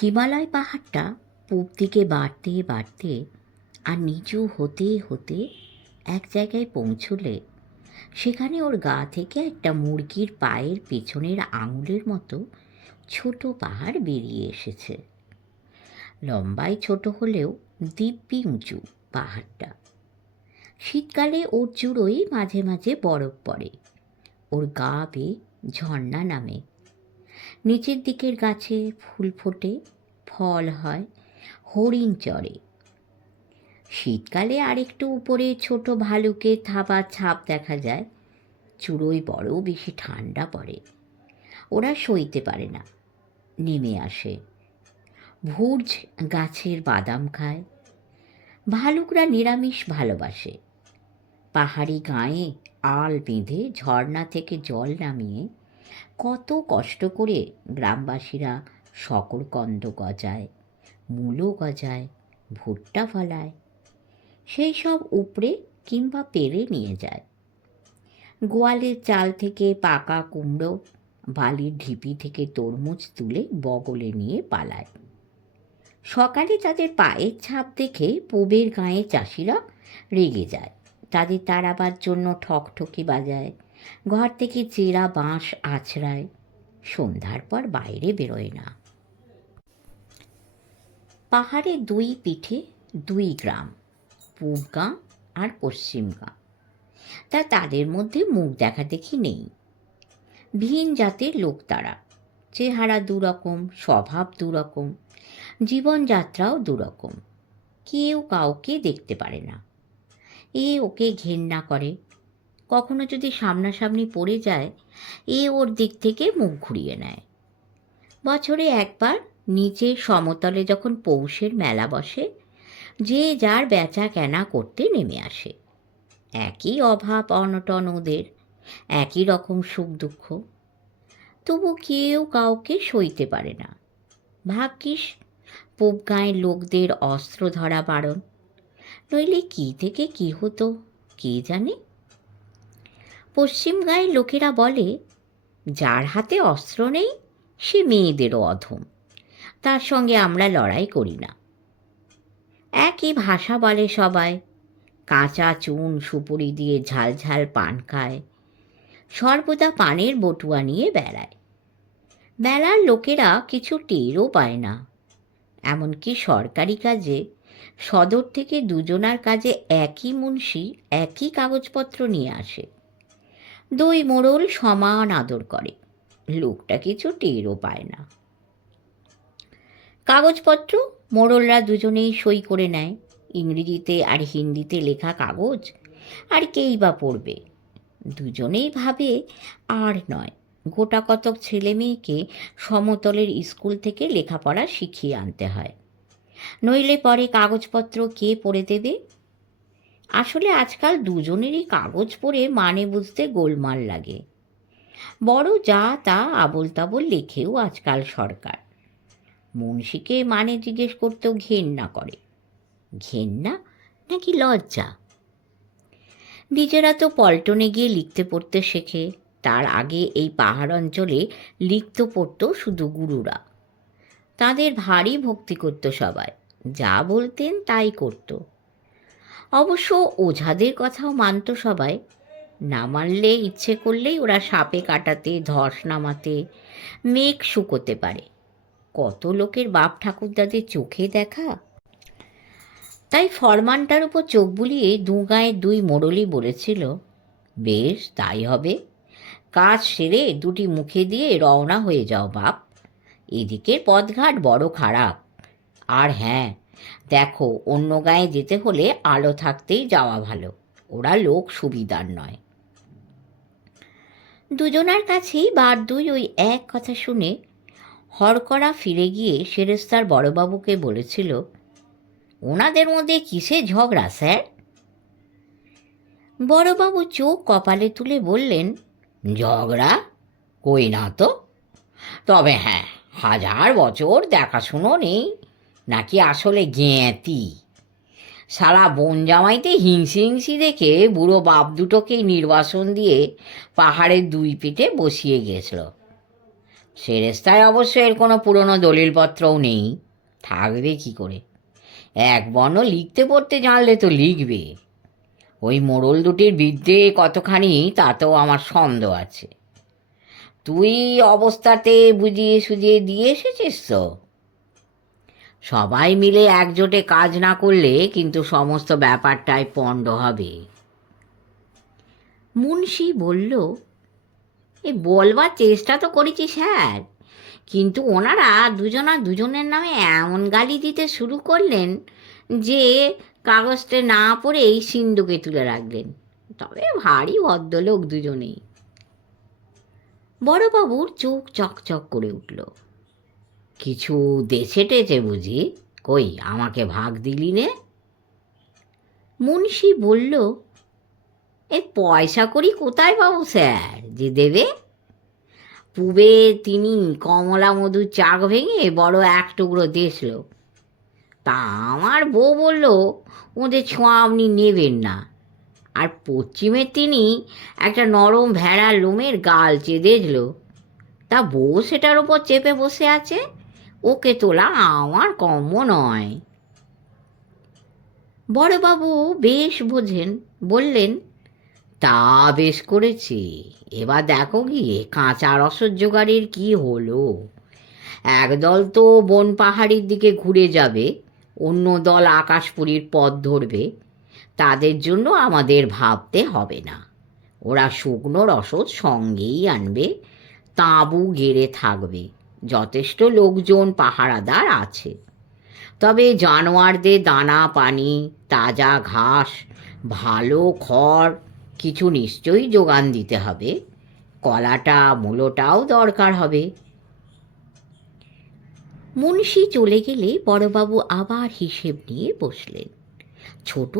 হিমালয় পাহাড়টা পূব দিকে বাড়তে বাড়তে আর নিচু হতে হতে এক জায়গায় পৌঁছলে সেখানে ওর গা থেকে একটা মুরগির পায়ের পেছনের আঙুলের মতো ছোট পাহাড় বেরিয়ে এসেছে। লম্বায় ছোট হলেও দিব্যি উঁচু পাহাড়টা। শীতকালে ওর চূড়োই মাঝে মাঝে বরফ পড়ে। ওর গা বেয়ে ঝর্ণা নামে। নিচের দিকের গাছে ফুল ফোটে, ফল হয়, হরিণ চড়ে। শীতকালে আরেকটু উপরে ছোট ভালুকে থাবা ছাপ দেখা যায় চূড়োয় বড় বেশি ঠান্ডা পড়ে। ওরা সইতে পারে না, নেমে আসে। ভুর্জ গাছের বাদাম খায়। ভালুকরা নিরামিষ ভালোবাসে। পাহাড়ি গায়ে আল বেঁধে ঝর্ণা থেকে জল নামিয়ে কত কষ্ট করে গ্রামবাসীরা শকরকন্দ গজায়, মূলো গজায়, ভুট্টা ফলায়, সেই সব উপড়ে কিংবা পেরে নিয়ে যায়। গোয়ালের চাল থেকে পাকা কুমড়ো, বালির ঢিপি থেকে তরমুজ তুলে বগলে নিয়ে পালায়। সকালে তাদের পায়ের ছাপ দেখে পুবের গায়ে চাষিরা রেগে যায়। তাদের তাড়াবার জন্য ঠকঠকি বাজায়। ঘর থেকে চেরা বাঁশ আছড়ায়। সন্ধ্যার পর বাইরে বেরোয় না। পাহাড়ে দুই পিঠে দুই গ্রাম পূব গাঁ আর পশ্চিম গাঁ তা তাদের মধ্যে মুখ দেখা দেখি নেই। ভিন জাতের লোক তারা। চেহারা দুরকম, স্বভাব দুরকম, জীবনযাত্রাও দুরকম। কেউ কাউকে দেখতে পারে না। এ ওকে ঘেন্না করে। কখনো যদি সামনাসামনি পড়ে যায়, এ ওর দিক থেকে মুখ ঘুরিয়ে নেয়। বছরে একবার নিচে সমতলে যখন পৌষের মেলা বসে, যে যার বেচা কেনা করতে নেমে আসে। একই অভাব অনটন ওদের, একই রকম সুখ দুঃখ। তবু কেউ কাউকে সইতে পারে না। ভাগ্যিস, পূব গাঁয়ের লোকদের অস্ত্র ধরা বারণ। নইলে কী থেকে কি হতো, কে জানে? পশ্চিম গাঁয়ের লোকেরা বলে, যার হাতে অস্ত্র নেই, সে মেয়েদেরও অধম। তার সঙ্গে আমরা লড়াই করি না। একই ভাষা বলে সবাই, কাঁচা চুন সুপুরি দিয়ে ঝাল ঝাল পান খায়। সর্বদা পানের বটুয়া নিয়ে বেড়ায়। বেলার লোকেরা কিছু টেরও পায় না। এমনকি সরকারি কাজে, সদর থেকে দুজনার কাজে একই মুন্সি, একই কাগজপত্র নিয়ে আসে। দুই মোড়ল সমান আদর করে। লোকটা কিছু টেরও পায় না। কাগজপত্র মোড়লরা দুজনেই সই করে নেয়। ইংরেজিতে আর হিন্দিতে লেখা কাগজ আর কেই বা পড়বে। দুজনেই ভাবে আর নয়। গোটা কতক ছেলে মেয়েকে সমতলের স্কুল থেকে লেখাপড়া শিখিয়ে আনতে হয়। নইলে পরে কাগজপত্র কে পড়ে দেবে? আসলে আজকাল দুজনেরই কাগজ পড়ে মানে বুঝতে গোলমাল লাগে। বড় যা তা আবল তাবল লেখেও আজকাল সরকার। মুন্সিকে মানে জিজ্ঞেস করতেও ঘেন্না করে। ঘেন্না নাকি লজ্জা? নিজেরা তো পল্টনে গিয়ে লিখতে পড়তে শেখে। তার আগে এই পাহাড় অঞ্চলে লিখতে পড়ত শুধু গুরুরা। তাদের ভারী ভক্তি করত সবাই। যা বলতেন তাই করত। অবশ্য ওঝাদের কথাও মানত সবাই। না মানলে ইচ্ছে করলেই ওরা সাপে কাটাতে, ধস নামাতে, মেঘ শুকোতে পারে। কত লোকের বাপ ঠাকুরদাদের চোখে দেখা? তাই ফরমানটার উপর চোখ বুলিয়ে দু গায়ের দুই মোড়লই বলেছিল, বেশ, তাই হবে। কাজ সেরে দুটি মুখে দিয়ে রওনা হয়ে যাও বাপ। এদিকের পথঘাট বড় খারাপ। আর হ্যাঁ দেখো, অন্য গায়ে যেতে হলে আলো থাকতেই যাওয়া ভালো। ওরা লোক সুবিধার নয়। দুজনার কাছেই বার দুই ওই এক কথা শুনে হরকরা ফিরে গিয়ে সেরেস্তার বড়বাবুকে বলেছিল, ওনাদের মধ্যে কিসে ঝগড়া, স্যার? বড়বাবু চোখ কপালে তুলে বললেন, ঝগড়া? কই না তো? তবে হ্যাঁ হাজার বছর দেখাশুনো নেই। নাকি আসলে জ্ঞাতি? সারা বন জামাইতে হিংসি হিংসি দেখে বুড়ো বাপ দুটোকেই নির্বাসন দিয়ে পাহাড়ের দুই পিঠে বসিয়ে গেছিল। সেরেস্তায় অবশ্য এর কোনো পুরনো দলিলপত্রও নেই। থাকবে কি করে? এক বর্ণ লিখতে পড়তে জানলে তো লিখবে। ওই মোড়ল দুটির বিদ্যে কতখানি তাতেও আমার সন্দেহ আছে। তুই অবস্থাতে বুঝিয়ে সুঝিয়ে দিয়ে এসেছিস তো? সবাই মিলে একজোটে কাজ না করলে কিন্তু সমস্ত ব্যাপারটাই পণ্ড হবে। মুন্সি বলল, এ, বলবার চেষ্টা তো করেছি স্যার কিন্তু ওনারা দুজনা দুজনের নামে এমন গালি দিতে শুরু করলেন যে কাগজটা না পড়েই সিন্ধুকে তুলে রাখলেন। তবে ভারী ভদ্রলোক দুজনেই। বড়বাবুর চোখ চকচক করে উঠল। কিছু দেশে টেছে বুঝি? কই, আমাকে ভাগ দিলি নে? মুন্সি বলল, এ পয়সা করি কোথায় পাবো স্যার? যে দেবে? পুবে তিনি কমলা মধুর চাক ভেঙে বড় এক টুকরো দেশল। তা আমার বউ বলল, ওদের ছোঁয়া আপনি নেবেন না। আর পশ্চিমে তিনি একটা নরম ভেড়ার লোমের গাল চেদেজল। তা বউ সেটার ওপর চেপে বসে আছে? ওকে তোলা আমার কম্য নয়। বড়বাবু বেশ বোঝেন, বললেন, তা বেশ করেছি। এবার দেখো গিয়ে কাঁচা রসদ জোগাড়ের কি হলো? একদল তো বন পাহাড়ির দিকে ঘুরে যাবে, অন্য দল আকাশপুরীর পথ ধরবে। তাদের জন্য আমাদের ভাবতে হবে না। ওরা শুকনো রসদ সঙ্গেই আনবে, তাঁবু গেড়ে থাকবে। যথেষ্ট লোকজন পাহারাদার আছে। তবে জানোয়ারদের দানা, পানি, তাজা ঘাস, ভালো খড়, কিছু নিশ্চয়ই যোগান দিতে হবে। কলাটা, মূলোটাও দরকার হবে। মুন্সি চলে গেলে বড়বাবু আবার হিসেব নিয়ে বসলেন। ছোট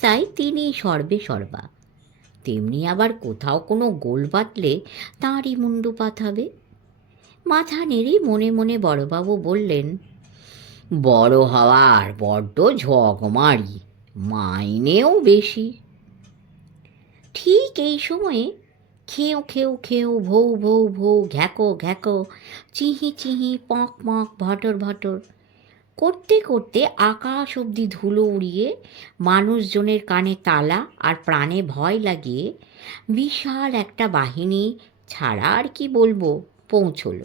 সাই তিনি সর্বে সর্বা। তেমনি আবার কোথাও কোনো গোল বাঁধলে তাঁরই মুন্ডু পাথাবে মাথা নেড়ে মনে মনে বড়বাবু বললেন, বড় হওয়ার বড্ড ঝকমারি মাইনেও বেশি। ঠিক এই সময়ে খেও খেও খেও ভৌ ভৌ ভৌ ঘ্যাকো ঘ্যাকো, চিহি চিহি পঁক পঁক ভটর ভটর। করতে করতে আকাশ অবধি ধুলো উড়িয়ে মানুষজনের কানে তালা আর প্রাণে ভয় লাগিয়ে বিশাল একটা বাহিনী ছাড়া আর কি বলব। পৌঁছলো।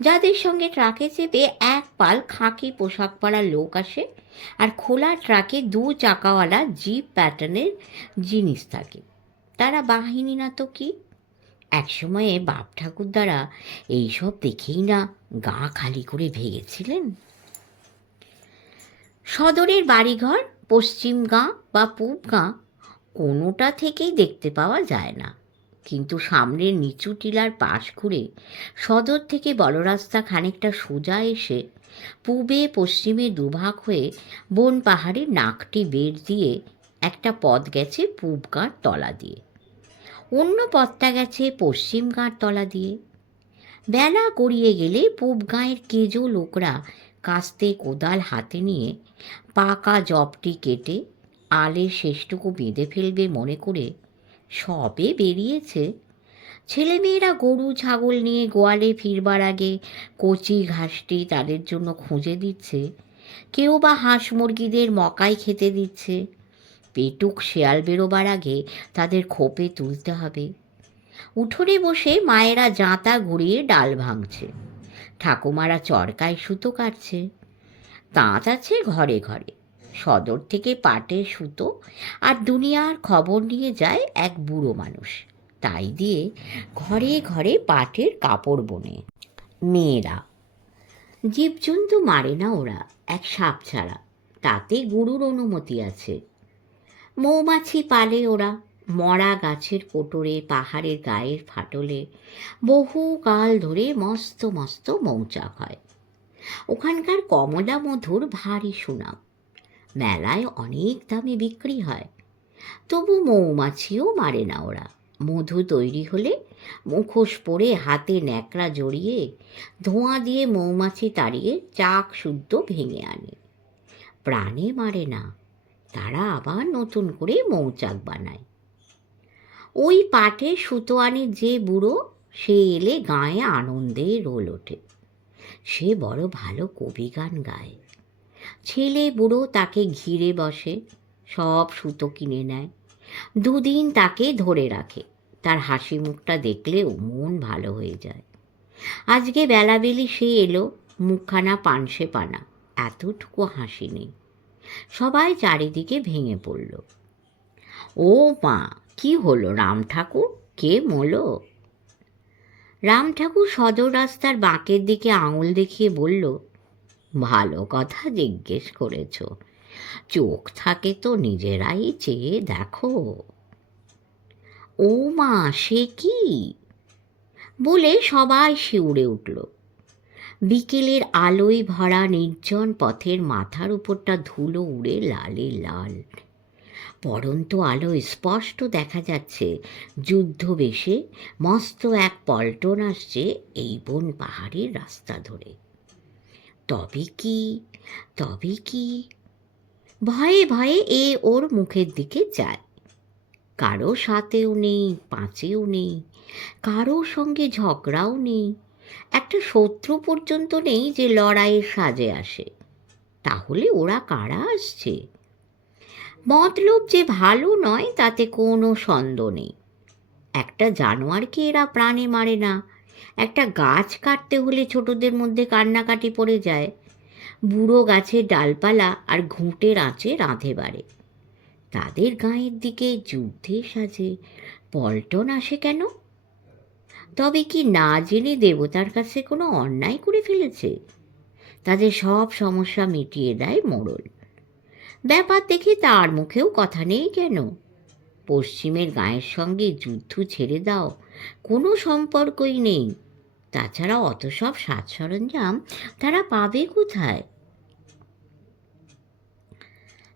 যাদের সঙ্গে ট্রাকে চেপে এক পাল খাঁকি পোশাক পরা লোক আসে আর খোলা ট্রাকে দু চাকাওয়ালা জিপ প্যাটার্নের জিনিস থাকে। তারা বাহিনী না তো কি? একসময়ে বাপ ঠাকুর দ্বারা এইসব দেখেই না গা খালি করে ভেগেছিলেন সদরের বাড়িঘর, পশ্চিম গাঁ বা পূব গাঁ কোনোটা থেকেই দেখতে পাওয়া যায় না। কিন্তু সামনের নিচু টিলার পাশ ঘুরে সদর থেকে বড় রাস্তা খানিকটা সোজা এসে পূবে, পশ্চিমে দুভাগ হয়ে বন পাহাড়ের নাকটি বের দিয়ে একটা পথ গেছে পূব গাঁর তলা দিয়ে। অন্য পথটা গেছে পশ্চিম গাঁর তলা দিয়ে। বেলা গড়িয়ে গেলে পূব গাঁয়ের কেজো লোকরা কাস্তে কোদাল হাতে নিয়ে পাকা জবটি কেটে আলে শেষটুকু বেঁধে ফেলবে মনে করে সবে বেরিয়েছে। ছেলেমেয়েরা গরু, ছাগল নিয়ে গোয়ালে ফিরবার আগে কচি ঘাসটি তাদের জন্য খুঁজে দিচ্ছে। কেউ বা হাঁস মুরগিদের মকাই খেতে দিচ্ছে। পেটুক শেয়াল বেরোবার আগে তাদের খোপে তুলতে হবে। উঠোনে বসে মায়েরা জাঁতা ঘুরিয়ে ডাল ভাঙছে। ঠাকুমারা চরকায় সুতো কাটছে। তাঁত আছে ঘরে ঘরে। সদর থেকে পাটের সুতো আর দুনিয়ার খবর নিয়ে যায় এক বুড়ো মানুষ। তাই দিয়ে ঘরে ঘরে পাটের কাপড় বোনে। মেয়েরা, জীবজন্তু মারে না ওরা, এক সাপ ছাড়া। তাতে গুরুর অনুমতি আছে। মৌমাছি পালে ওরা, মরা গাছের কোটরে, পাহাড়ের গায়ের ফাটলে, বহু কাল ধরে মস্ত মস্ত মৌচাক হয়। ওখানকার কমলা মধুর ভারী সুনাম। মেলায় অনেক দামে বিক্রি হয়। তবু মৌমাছিও মারে না ওরা। মধু তৈরি হলে মুখোশ পরে হাতে ন্যাকড়া জড়িয়ে ধোঁয়া দিয়ে মৌমাছি তাড়িয়ে চাক শুদ্ধ ভেঙে আনে। প্রাণে মারে না, তারা আবার নতুন করে মৌচাক বানায়। ওই পাটে সুতোয়ানি যে বুড়ো, সে এলে গায়ে আনন্দে রোল ওঠে। সে বড় ভালো কবি গান গায়। ছেলে বুড়ো তাকে ঘিরে বসে, সব সুতো কিনে নেয়। দুদিন তাকে ধরে রাখে। তার হাসি মুখটা দেখলেও মন ভালো হয়ে যায়। আজকে বেলাবেলি সে এলো, মুখখানা পানসে পানা, এতটুকু হাসি নেই। সবাই চারিদিকে ভেঙে পড়ল। ও মা, কি হলো রাম ঠাকুর? কে মোলো? রাম ঠাকুর সদর রাস্তার বাঁকের দিকে আঙুল দেখিয়ে বলল ভালো কথা জিজ্ঞেস করেছ। চোখ থাকে তো নিজেরাই চেয়ে দেখো। ও মা, সে কি? বলে সবাই শিউরে উঠল। বিকেলের আলোয় ভরা নির্জন পথের মাথার উপরটা ধুলো উড়ে লালে লাল। পরন্ত আলোয় স্পষ্ট দেখা যাচ্ছে। যুদ্ধ বেশে মস্ত এক পল্টন আসছে এই বন পাহাড়ের রাস্তা ধরে। তবে কি তবে কি? ভয়ে ভয়ে এ ওর মুখের দিকে যায়। কারও সাথেও নেই পাঁচেও নেই, কারও সঙ্গে ঝগড়াও নেই। একটা শত্রু পর্যন্ত নেই যে লড়াইয়ের সাজে আসে। তাহলে ওরা কারা আসছে? মতলব যে ভালো নয় তাতে কোনো সন্দেহ নেই। একটা জানোয়ারকে এরা প্রাণে মারে না একটা গাছ কাটতে হলে ছোটদের মধ্যে কান্নাকাটি পড়ে যায়। বুড়ো গাছের ডালপালা আর ঘুঁটের আঁচে রাঁধে বাড়ে। তাদের গায়ের দিকে যুদ্ধে সাজে পল্টন আসে কেন? তবে কি না জেনে দেবতার কাছে কোনো অন্যায় করে ফেলেছে? তাদের সব সমস্যা মিটিয়ে দেয় মোড়ল। ব্যাপার দেখে তার মুখেও কথা নেই কেন? পশ্চিমের গায়ের সঙ্গে যুদ্ধ ছেড়ে দাও কোনো সম্পর্কই নেই। তাছাড়া অত সব সাজ সরঞ্জাম তারা পাবে কোথায়?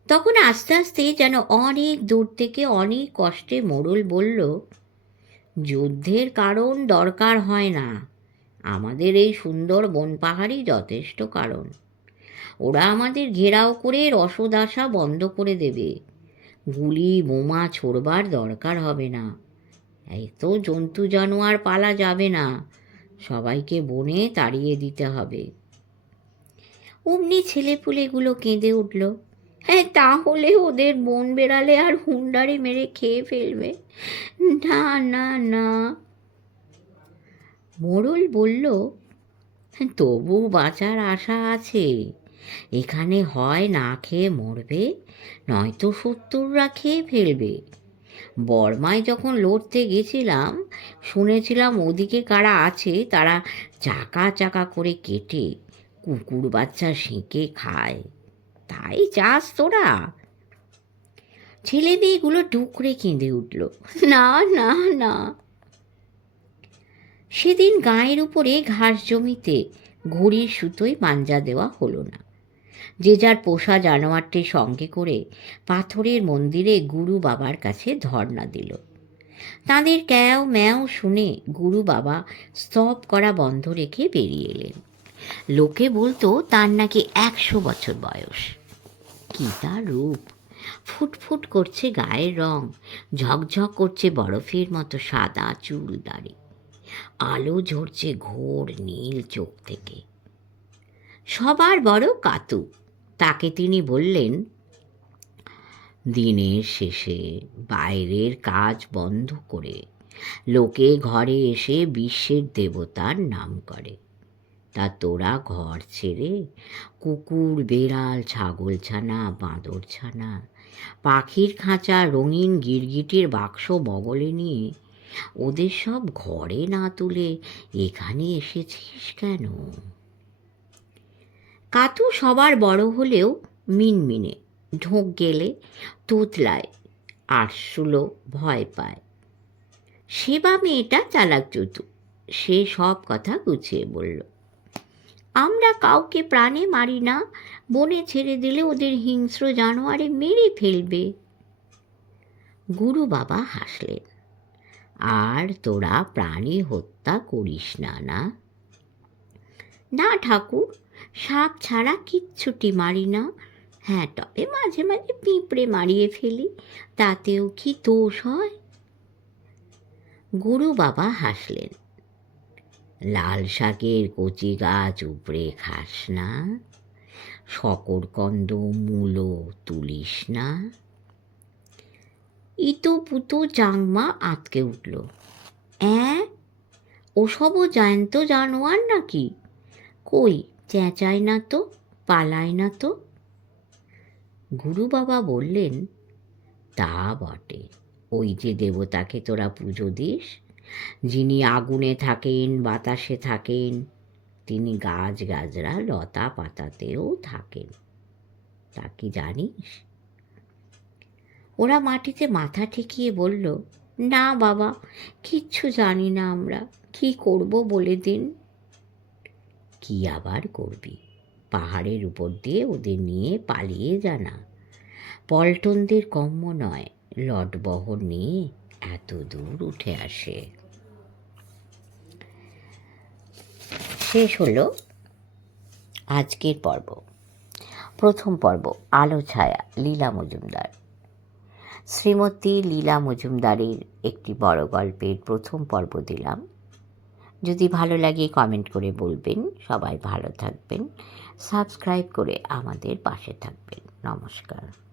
তখন আস্তে আস্তে যেন অনেক দূর থেকে অনেক কষ্টে মোড়ল বলল, যুদ্ধের কারণ দরকার হয় না। আমাদের এই সুন্দর বন পাহাড়ই যথেষ্ট কারণ। ওরা আমাদের ঘেরাও করে রসদাসা বন্ধ করে দেবে। গুলি, বোমা ছোড়বার দরকার হবে না। এই তো জন্তু জানোয়ার পালা যাবে না। সবাইকে বনে তাড়িয়ে দিতে হবে। অমনি ছেলেপুলেগুলো কেঁদে উঠল। হ্যাঁ তাহলে ওদের বন বেড়ালে আর হুন্ডারে মেরে খেয়ে ফেলবে? না না না। মোড়ল বলল, তবু বাঁচার আশা আছে। এখানে হয় না খেয়ে মরবে, নয়তো শত্রুরা খেয়ে ফেলবে। বর্মায় যখন লড়তে গেছিলাম, শুনেছিলাম ওদিকে কারা আছে, তারা চাকা চাকা করে কেটে কুকুর বাচ্চা সেঁকে খায়। তাই চাস তোরা। ছেলে মেয়েগুলো টুকরে কেঁদে উঠল। না না না। সেদিন গায়ের উপরে ঘাস জমিতে ঘড়ির সুতোয় মাঞ্জা দেওয়া হলো না। যে যার পোষা জানোয়ারটি সঙ্গে করে পাথরের মন্দিরে গুরু বাবার কাছে ধর্ণা দিল। তাদের ক্যাও ম্যাও শুনে গুরু বাবা স্তব করা বন্ধ রেখে বেরিয়ে এলেন। লোকে বলতো, তার নাকি একশো বছর বয়স। কি তার রূপ! ফুটফুট করছে গায়ের রং, ঝকঝক করছে বরফের মতো সাদা চুল দাড়ি। আলো ঝরছে ঘোর নীল চোখ থেকে। সবার বড় কাতু। তাকে তিনি বললেন, দিনের শেষে বাইরের কাজ বন্ধ করে লোকে ঘরে এসে বিশ্বের দেবতার নাম করে। তা তোরা ঘর ছেড়ে কুকুর, বেড়াল ছাগল ছানা বাঁদর ছানা পাখির খাঁচা, রঙিন গিরগিটির বাক্স বগলে নিয়ে ওদের সব ঘরে না তুলে এখানে এসেছিস কেন? কাতু সবার বড় হলেও মিনমিনে, ঢোক গেলে তোতলায় আরশুলো ভয় পায়। সেবা মেয়েটা চালাক চতু, সে সব কথা গুছিয়ে বলল। আমরা কাউকে প্রাণে মারি না, বনে ছেড়ে দিলে ওদের হিংস্র জানোয়ারে মেরে ফেলবে। গুরু বাবা হাসলেন, আর তোরা প্রাণী হত্যা করিস না না? না ঠাকুর সাপ ছাড়া কিচ্ছুটি মারি না। হ্যাঁ তবে মাঝে মাঝে পিঁপড়ে মারিয়ে ফেলি, তাতেও কি দোষ হয়? গুরু বাবা হাসলেন, লাল শাকের কচি গাছ উপড়ে খাস না, শকরকন্দ মূলো তুলিস না। ইতো পুতো জাংমা আতকে উঠল, অ্যাঁ? ওসবও জ্যান্ত জানোয়ার নাকি? কই চেঁচায় না তো, পালায় না তো? গুরু বাবা বললেন, তা বটে, ওই যে দেবতাকে তোরা পুজো দিস, যিনি আগুনে থাকেন, বাতাসে থাকেন, তিনি গাছ গাছরা লতা পাতাতেও থাকেন। তা কি জানিস? ওরা মাটিতে মাথা ঠেকিয়ে বলল, না বাবা, কিচ্ছু জানি না আমরা, কি করব বলে দিন? কি আবার করবি? পাহাড়ের উপর দিয়ে ওদের নিয়ে পালিয়ে জানা পল্টনদের কম্য নয়, লটবহর নিয়ে এত দূর উঠে আসে। শেষ হলো আজকের পর্ব। প্রথম পর্ব, আলো, ছায়া, লীলা মজুমদার। শ্রীমতী লীলা মজুমদারের একটি বড় গল্পের প্রথম পর্ব দিলাম। যদি ভালো লাগে কমেন্ট করে বলবেন। সবাই ভালো থাকবেন। সাবস্ক্রাইব করে আমাদের পাশে থাকবেন। নমস্কার।